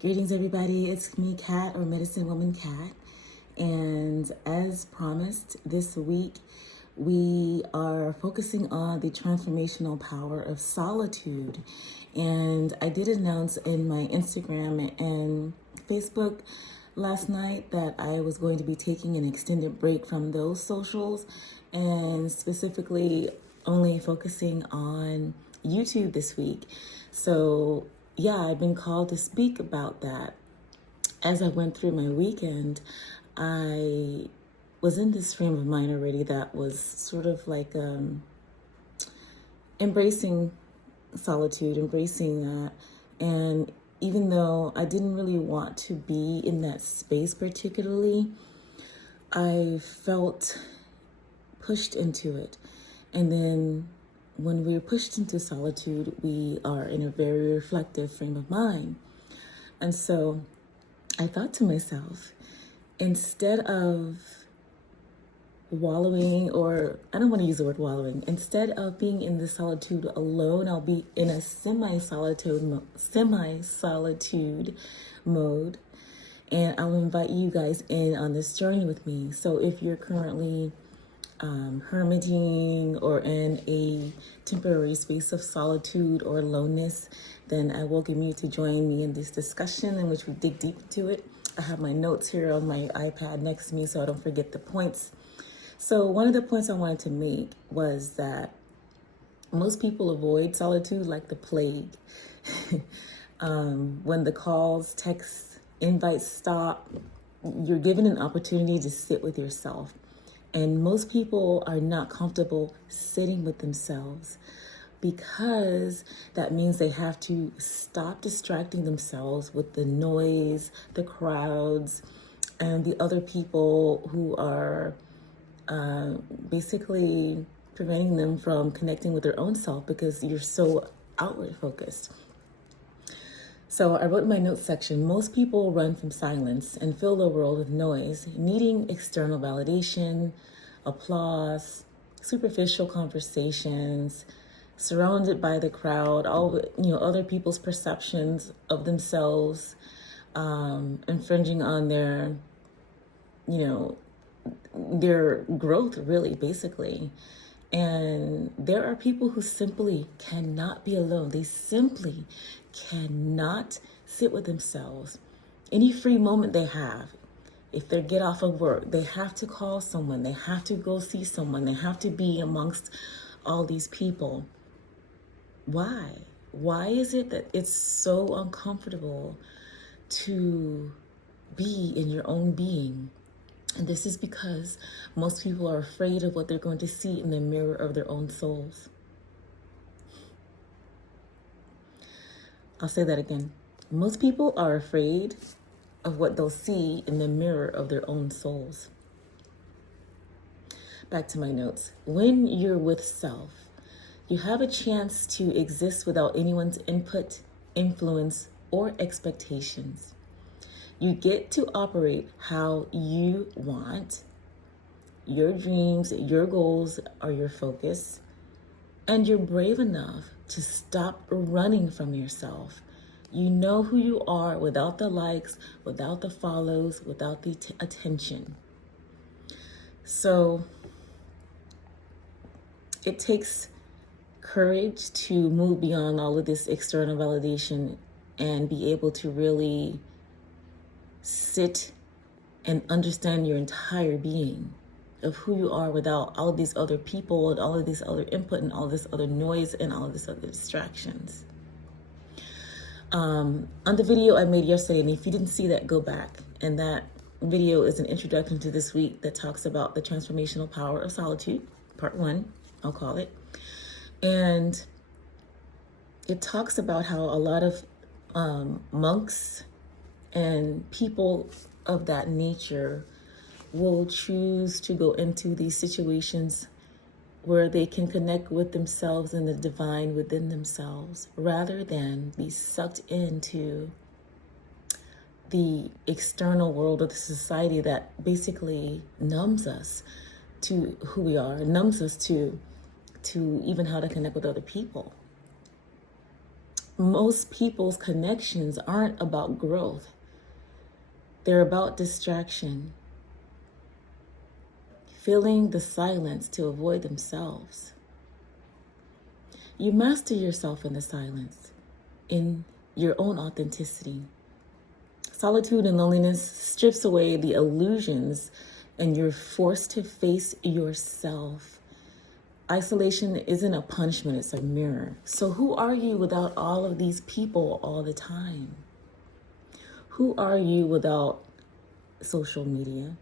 Greetings, everybody. It's me, Kat, or Medicine Woman Kat. And as promised, this week we are focusing on the transformational power of solitude. And I did announce in my Instagram and Facebook last night that I was going to be taking an extended break from those socials and specifically only focusing on YouTube this week. So yeah, I've been called to speak about that. As I went through my weekend, I was in this frame of mind already that was sort of like embracing solitude, embracing that. And even though I didn't really want to be in that space particularly, I felt pushed into it. And then when we're pushed into solitude, we are in a very reflective frame of mind. And so I thought to myself, instead of wallowing, or I don't want to use the word wallowing, instead of being in the solitude alone, I'll be in a semi-solitude mode. And I'll invite you guys in on this journey with me. So if you're currently hermiting or in a temporary space of solitude or aloneness, then I welcome you to join me in this discussion in which we dig deep into it. I have my notes here on my iPad next to me so I don't forget the points. So one of the points I wanted to make was that most people avoid solitude like the plague. When the calls, texts, invites stop, you're given an opportunity to sit with yourself. And most people are not comfortable sitting with themselves because that means they have to stop distracting themselves with the noise, the crowds, and the other people who are basically preventing them from connecting with their own self because you're so outward focused. So I wrote in my notes section, most people run from silence and fill the world with noise, needing external validation, applause, superficial conversations, surrounded by the crowd, all other people's perceptions of themselves, infringing on their growth, really, basically. And there are people who simply cannot be alone. They simply cannot sit with themselves. Any free moment they have, if they get off of work, they have to call someone, they have to go see someone, they have to be amongst all these people. Why? Why is it that it's so uncomfortable to be in your own being? And this is because most people are afraid of what they're going to see in the mirror of their own souls. I'll say that again. Most people are afraid of what they'll see in the mirror of their own souls. Back to my notes. When you're with self, you have a chance to exist without anyone's input, influence, or expectations. You get to operate how you want. Your dreams, your goals are your focus. And you're brave enough to stop running from yourself. You know who you are without the likes, without the follows, without the attention. So it takes courage to move beyond all of this external validation and be able to really sit and understand your entire being of who you are without all of these other people and all of this other input and all this other noise and all of this other distractions. On the video I made yesterday, and if you didn't see that, go back. And that video is an introduction to this week that talks about the transformational power of solitude, part 1, I'll call it. And it talks about how a lot of monks and people of that nature will choose to go into these situations where they can connect with themselves and the divine within themselves rather than be sucked into the external world of the society that basically numbs us to who we are, numbs us to even how to connect with other people. most people's connections aren't about growth. They're about distraction, filling the silence to avoid themselves. You master yourself in the silence, in your own authenticity. Solitude and loneliness strips away the illusions, and you're forced to face yourself. Isolation isn't a punishment, it's a mirror. So who are you without all of these people all the time? Who are you without social media?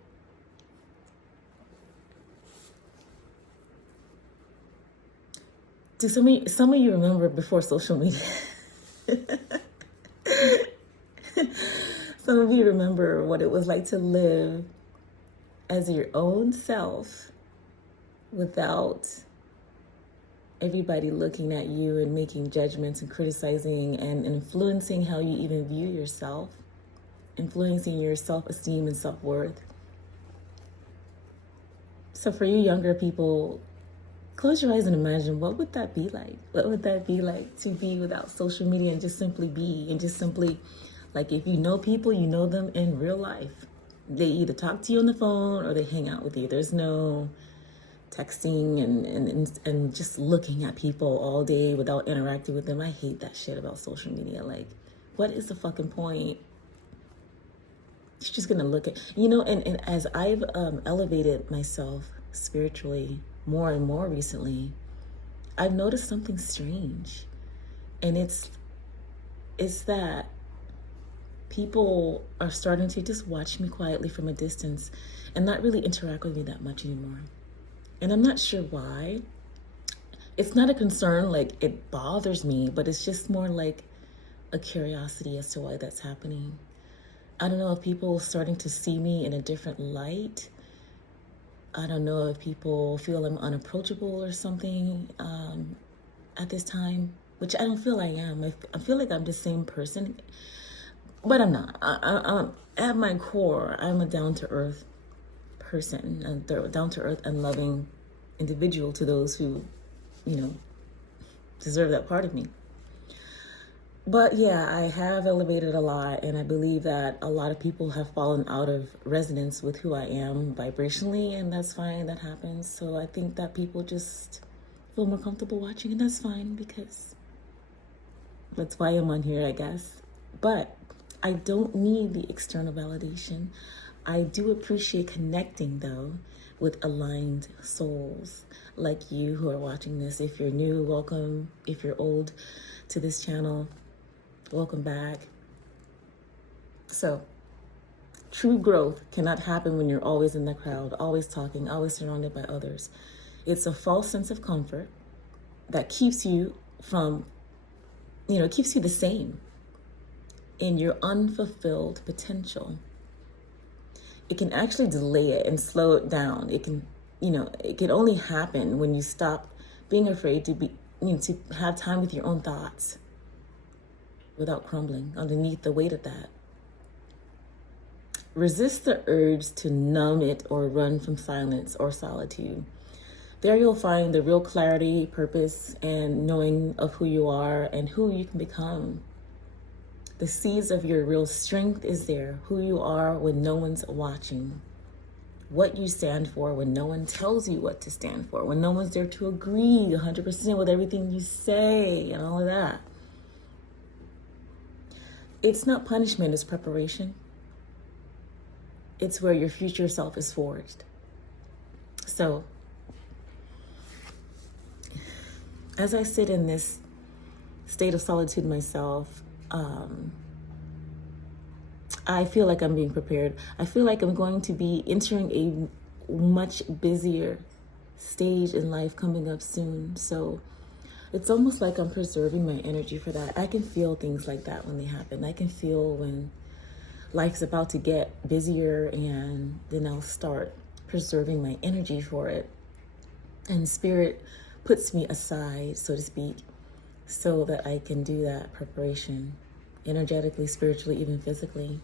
Do some of you remember before social media? Some of you remember what it was like to live as your own self without everybody looking at you and making judgments and criticizing and influencing how you even view yourself, influencing your self-esteem and self-worth. So for you younger people, close your eyes and imagine, what would that be like? What would that be like to be without social media and just simply be, and just simply, like, if you know people, you know them in real life. They either talk to you on the phone or they hang out with you. There's no texting and just looking at people all day without interacting with them. I hate that shit about social media. Like, what is the fucking point? You're just gonna look at, and as I've elevated myself spiritually more and more recently, I've noticed something strange. And it's that people are starting to just watch me quietly from a distance and not really interact with me that much anymore. And I'm not sure why. It's not a concern, like it bothers me, but it's just more like a curiosity as to why that's happening. I don't know if people are starting to see me in a different light. I don't know if people feel I'm unapproachable or something at this time, which I don't feel I am. I feel like I'm the same person, but I'm not. I'm at my core, I'm a down-to-earth person, a down-to-earth and loving individual to those who, deserve that part of me. But yeah, I have elevated a lot, and I believe that a lot of people have fallen out of resonance with who I am vibrationally, and that's fine, that happens. So I think that people just feel more comfortable watching, and that's fine, because that's why I'm on here, I guess. But I don't need the external validation. I do appreciate connecting, though, with aligned souls like you who are watching this. If you're new, welcome. If you're old to this channel, welcome back. So, true growth cannot happen when you're always in the crowd, always talking, always surrounded by others. It's a false sense of comfort that keeps you from, keeps you the same in your unfulfilled potential. It can actually delay it and slow it down. It can, it can only happen when you stop being afraid to to have time with your own thoughts without crumbling underneath the weight of that. Resist the urge to numb it or run from silence or solitude. There you'll find the real clarity, purpose, and knowing of who you are and who you can become. The seeds of your real strength is there, who you are when no one's watching, what you stand for when no one tells you what to stand for, when no one's there to agree 100% with everything you say and all of that. It's not punishment, it's preparation. It's where your future self is forged. So, as I sit in this state of solitude myself, I feel like I'm being prepared. I feel like I'm going to be entering a much busier stage in life coming up soon. So it's almost like I'm preserving my energy for that. I can feel things like that when they happen. I can feel when life's about to get busier, and then I'll start preserving my energy for it. And spirit puts me aside, so to speak, so that I can do that preparation energetically, spiritually, even physically.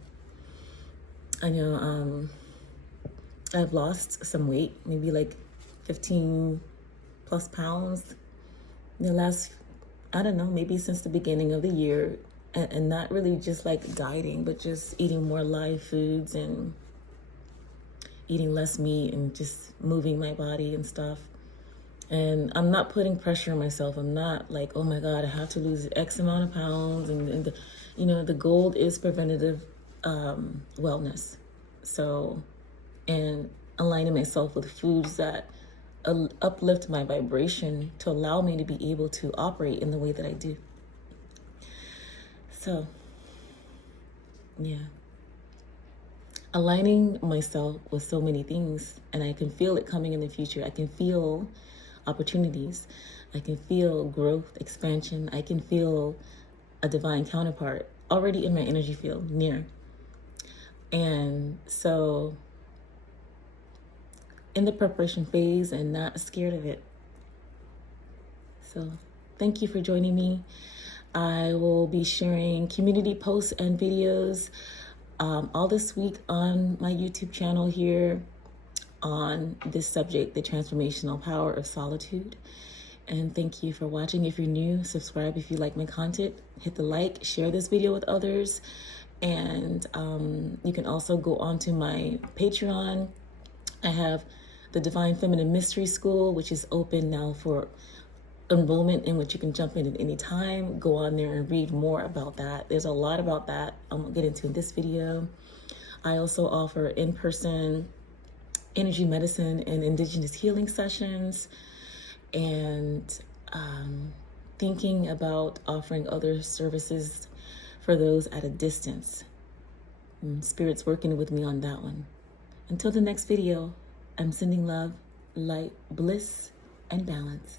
I know I've lost some weight, maybe like 15 plus pounds in the last, I don't know, maybe since the beginning of the year, and not really just like dieting, but just eating more live foods and eating less meat and just moving my body and stuff. And I'm not putting pressure on myself. I'm not like, oh my God, I have to lose X amount of pounds. And the goal is preventative wellness. So, and aligning myself with foods that uplift my vibration to allow me to be able to operate in the way that I do. So, yeah. Aligning myself with so many things, and I can feel it coming in the future. I can feel opportunities. I can feel growth, expansion. I can feel a divine counterpart already in my energy field, near. And so, in the preparation phase and not scared of it. So, thank you for joining me. I will be sharing community posts and videos all this week on my YouTube channel here on this subject, the transformational power of solitude. And thank you for watching. If you're new, subscribe if you like my content. Hit the like, share this video with others. And you can also go onto my Patreon. I have the Divine Feminine Mystery School, which is open now for enrollment, in which you can jump in at any time. Go on there and read more about that. There's a lot about that I won't get into in this video. I also offer in-person energy medicine and indigenous healing sessions, and thinking about offering other services for those at a distance. Spirit's working with me on that one. Until the next video, I'm sending love, light, bliss, and balance.